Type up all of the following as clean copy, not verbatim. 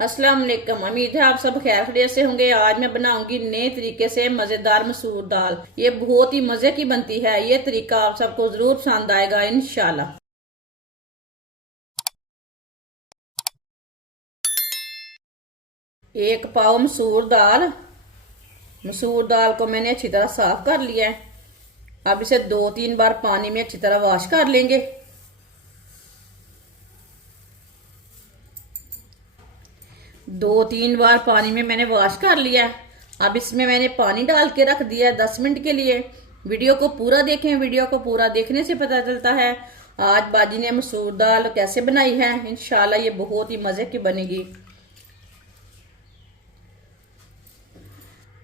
अस्सलाम वालेकुम। उम्मीद है आप सब खैर खैरियत से होंगे। आज मैं बनाऊंगी नए तरीके से मजेदार मसूर दाल। ये बहुत ही मजे की बनती है। ये तरीका आप सबको जरूर पसंद आएगा इंशाल्लाह। एक पाव मसूर दाल। मसूर दाल को मैंने अच्छी तरह साफ कर लिया है। अब इसे 2-3 बार पानी में अच्छी तरह वॉश कर लेंगे। 2-3 बार पानी में मैंने वॉश कर लिया। अब इसमें मैंने पानी डाल के रख दिया 10 मिनट के लिए। वीडियो को पूरा देखें। वीडियो को पूरा देखने से पता चलता है आज बाजी ने मसूर दाल कैसे बनाई है। इंशाल्लाह ये बहुत ही मजे की बनेगी।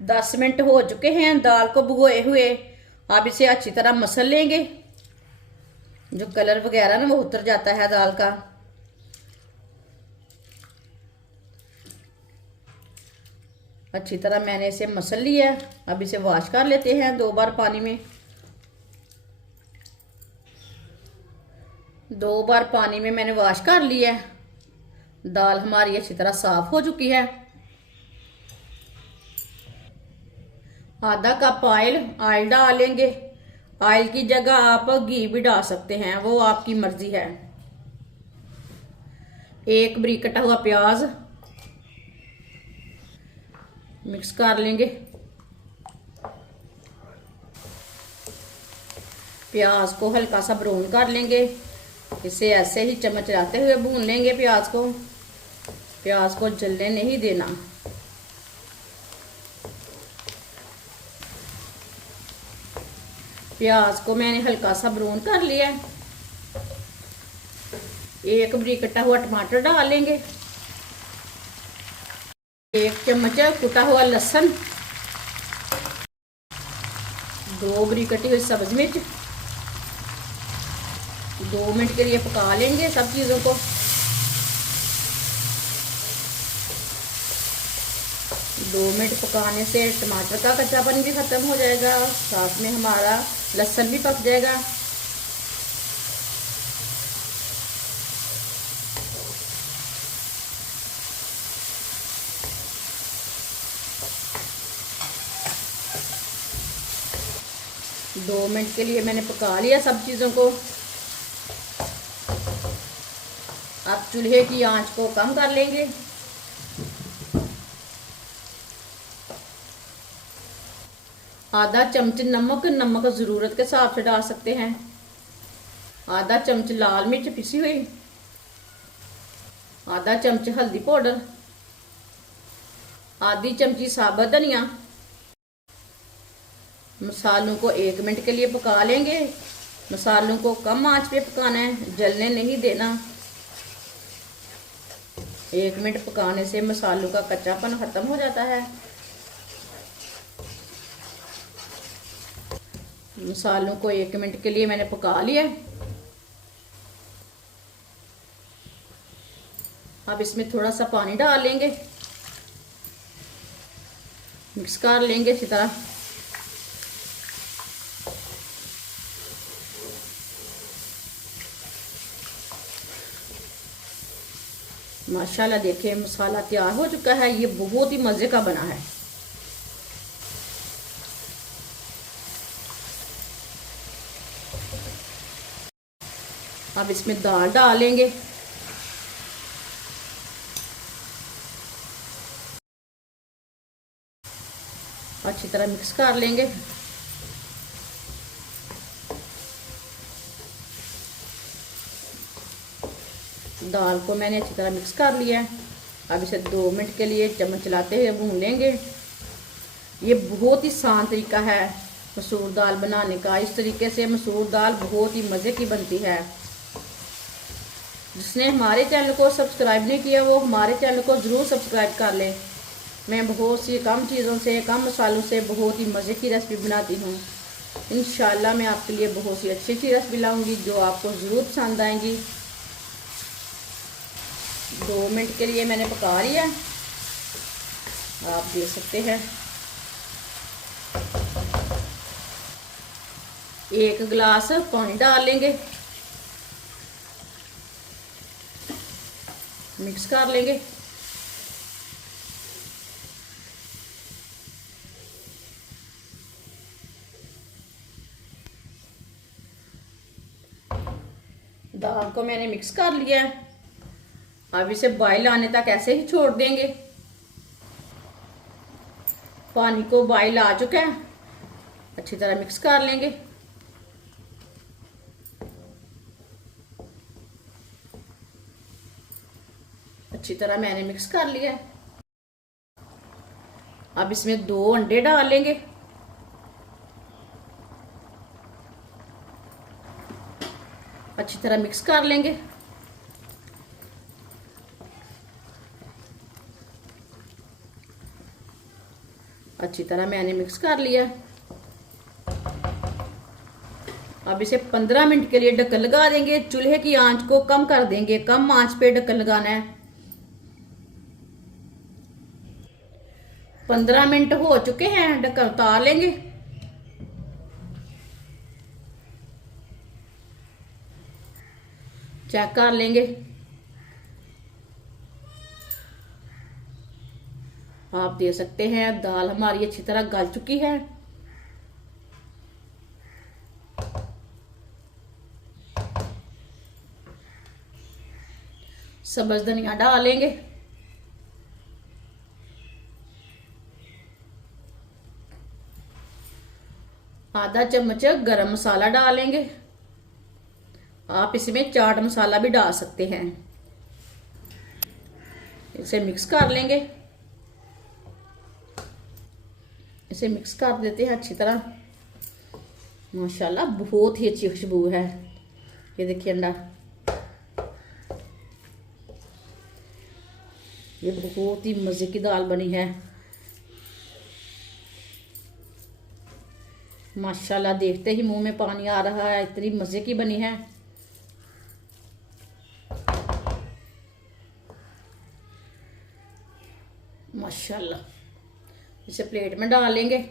10 मिनट हो चुके हैं दाल को भिगोए हुए। अब इसे अच्छी तरह मसल लेंगे। जो कलर वगैरह ना वो उतर जाता है दाल का। अच्छी तरह मैंने इसे मसल लिया। अब इसे वॉश कर लेते हैं 2 बार पानी में। 2 बार पानी में मैंने वॉश कर लिया। दाल हमारी अच्छी तरह साफ हो चुकी है। आधा कप ऑयल डालेंगे। ऑयल की जगह आप घी भी डाल सकते हैं, वो आपकी मर्जी है। एक बारीक कटा हुआ प्याज मिक्स कर लेंगे। प्याज को हल्का सा ब्राउन कर लेंगे। इसे ऐसे ही चम्मच चलाते हुए भून लेंगे प्याज को। प्याज को जलने नहीं देना। प्याज को मैंने हल्का सा ब्राउन कर लिया। एक बारीक कटा हुआ टमाटर डाल लेंगे। 1 चम्मच कुटा हुआ लहसुन। 2 बारीक कटी हुई सब्ज मिर्च। 2 मिनट के लिए पका लेंगे सब चीज़ों को। 2 मिनट पकाने से टमाटर का कच्चापन भी खत्म हो जाएगा, साथ में हमारा लहसुन भी पक जाएगा। दो मिनट के लिए मैंने पका लिया सब चीज़ों को। अब चूल्हे की आंच को कम कर लेंगे। आधा चम्मच नमक ज़रूरत के हिसाब से डाल सकते हैं। आधा चम्मच लाल मिर्च पिसी हुई। आधा चम्मच हल्दी पाउडर। आधी चमची साबुत धनिया। मसालों को 1 मिनट के लिए पका लेंगे। मसालों को कम आंच पे पकाना है, जलने नहीं देना। 1 मिनट पकाने से मसालों का कच्चापन खत्म हो जाता है। मसालों को 1 मिनट के लिए मैंने पका लिया। अब इसमें थोड़ा सा पानी डाल लेंगे। मिक्स कर लेंगे अच्छी तरह। माशाल्लाह देखिए मसाला तैयार हो चुका है। ये बहुत ही मजे का बना है। अब इसमें दाल डालेंगे। अच्छी तरह मिक्स कर लेंगे। दाल को मैंने अच्छी तरह मिक्स कर लिया है। अब इसे 2 मिनट के लिए चम्मच चलाते हुए भून लेंगे। ये बहुत ही आसान तरीका है मसूर दाल बनाने का। इस तरीके से मसूर दाल बहुत ही मज़े की बनती है। जिसने हमारे चैनल को सब्सक्राइब नहीं किया वो हमारे चैनल को ज़रूर सब्सक्राइब कर लें। मैं बहुत सी कम चीज़ों से, कम मसालों से बहुत ही मज़े की रेसिपी बनाती हूँ। इंशाल्लाह मैं आपके लिए बहुत सी अच्छी अच्छी रेसिपी लाऊंगी जो आपको ज़रूर पसंद आएंगी। 2 मिनट के लिए मैंने पका लिया, आप देख सकते हैं। 1 गिलास पानी डाल लेंगे। मिक्स कर लेंगे। दाल को मैंने मिक्स कर लिया है। अब इसे बॉईल आने तक ऐसे ही छोड़ देंगे। पानी को बॉईल आ चुका है, अच्छी तरह मिक्स कर लेंगे। अच्छी तरह मैंने मिक्स कर लिया है। अब इसमें 2 अंडे डाल लेंगे। अच्छी तरह मिक्स कर लेंगे। अच्छी तरह मैंने मिक्स कर लिया। अब इसे 15 मिनट के लिए ढक्कन लगा देंगे। चूल्हे की आंच को कम कर देंगे, कम आंच पे ढक्कन लगाना है। 15 मिनट हो चुके हैं, ढक्कन उतार लेंगे। चेक कर लेंगे। आप देख सकते हैं दाल हमारी अच्छी तरह गल चुकी है। सब्ज धनिया डालेंगे। आधा चम्मच गरम मसाला डालेंगे। आप इसमें चाट मसाला भी डाल सकते हैं। इसे मिक्स कर लेंगे। इसे मिक्स कर देते हैं अच्छी तरह। माशाल्लाह बहुत ही अच्छी खुशबू है। ये देखिए अंडा, ये बहुत ही मजे की दाल बनी है। माशाल्लाह देखते ही मुंह में पानी आ रहा है, इतनी मजे की बनी है। माशाल्लाह, इसे प्लेट में डाल लेंगे।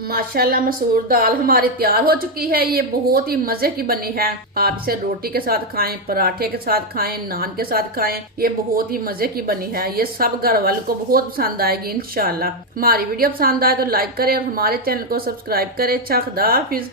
माशाल्लाह मसूर दाल हमारी तैयार हो चुकी है। ये बहुत ही मजे की बनी है। आप इसे रोटी के साथ खाएं, पराठे के साथ खाएं, नान के साथ खाएं। ये बहुत ही मजे की बनी है। ये सब घर वालों को बहुत पसंद आएगी इंशाल्लाह। हमारी वीडियो पसंद आए तो लाइक करें और हमारे चैनल को सब्सक्राइब करें। अच्छा, खुदा हाफिज।